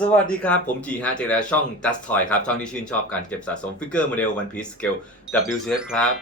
สวัสดีครับ ผมจีฮะเจอแล้วช่อง Just Toy ครับ ช่องที่ชื่นชอบการเก็บสะสมฟิกเกอร์โมเดล One Piece Scale WCS ครับ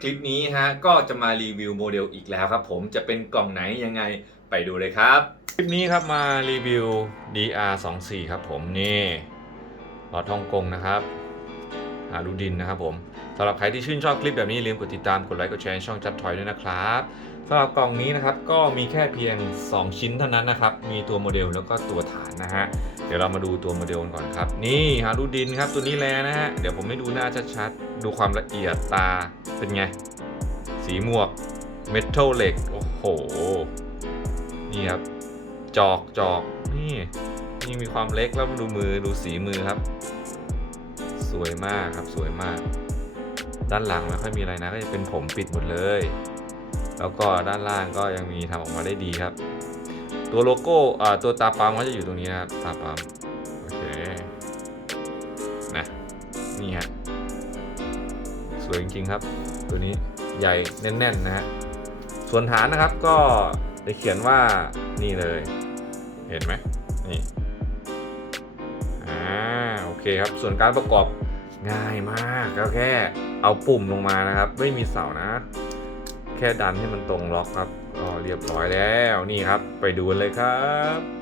คลิปนี้ฮะ ก็จะมารีวิวโมเดลอีกแล้วครับผมจะเป็นกล่องไหนยังไงไปดูเลยครับ คลิปนี้ครับมารีวิว DR24 ครับผมนี่ลอดฮ่องกงนะครับ หาดูดินนะครับผมสำหรับใครที่ชื่นชอบคลิปแบบนี้ลืมกดติดตามกดไลค์กดแชร์ช่องจัดทอยด้วยนะครับสำหรับกล่องนี้นะครับก็มีแค่เพียง 2 ชิ้นเท่านั้นนะครับมีตัวโมเดลแล้วก็ตัวฐานนะฮะเดี๋ยวเรามาดูตัวโมเดลก่อนครับ นี่หาดูดินครับตัวนี้แลนะฮะเดี๋ยวผมให้ดูหน้าชัดๆดูความละเอียดตาเป็นไง สีหมวกเมทัลเหล็กโอ้โหนี่ครับจอกจอกนี่นี่มีความเล็กแล้วดูมือดูสีมือครับ สวยมากครับสวยมาก ด้านหลังไม่ค่อยมีอะไรนะก็จะเป็นผมปิดหมดเลย แล้วก็ด้านล่างก็ยังมีทำออกมาได้ดีครับ ตัวโลโก้อ่าตัวตาปั๊มก็จะอยู่ตรงนี้นะครับตาปั๊มโอเคนะนี่ฮะสวยจริงๆครับ ตัวนี้ใหญ่แน่นๆนะฮะส่วนฐานนะครับก็จะเขียนว่านี่เลย เห็นไหมนี่อ่าโอเคครับ ส่วนการประกอบ ง่ายมากก็แค่เอาปุ่มลงมานะครับ ไม่มีเสานะ แค่ดันให้มันตรงล็อกครับก็เรียบร้อยแล้วนี่ครับ ไปดูเลยครับ